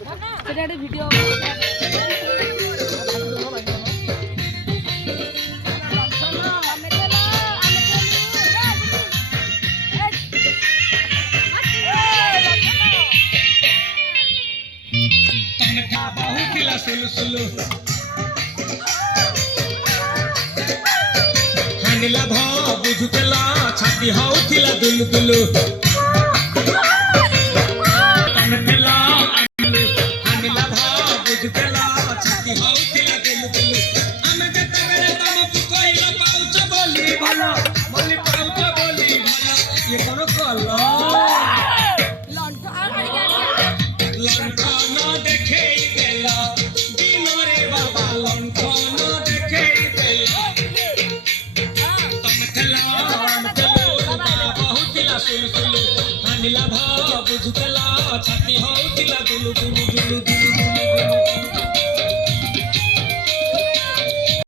সেটা একটা ভিডিও ହାଣ୍ଡିଲା ଭ ବୁଝୁଥିଲା ଛାତି ହଉଥିଲା ଦୁଲୁ ଦୁଲୁ ହାଣ୍ଡିଲା ଭ ବୁଝୁଥିଲା ଛାତି ହଉଥିଲା ଦୁଲୁ ଦୁଲୁ ଆମେ ଯେତେବେଳେ ତମକୁ କହିଲ ପାଉଛ ବୋଲି ଭଲ ବୋଲି ପାଉଛ ବୋଲି ଭଲ ଇଏ କଣ କଲ ଲଣ୍ଠନ ଦେଖେଇ ଦେଲ ଦିନରେ ବାବା ଲଣ୍ଠନ ଦେଖେଇ ଦେଲ ତମେ ଥିଲା ବହୁଥିଲା ସୁଲୁ ହାଣ୍ଡିଲା ଭ ବୁଝୁଥିଲା ଛାତି ହଉଥିଲା ଦୁଲୁ ଦୁଲୁ ଦୁଲୁ ଦୁଲୁ ଦୁଲୁ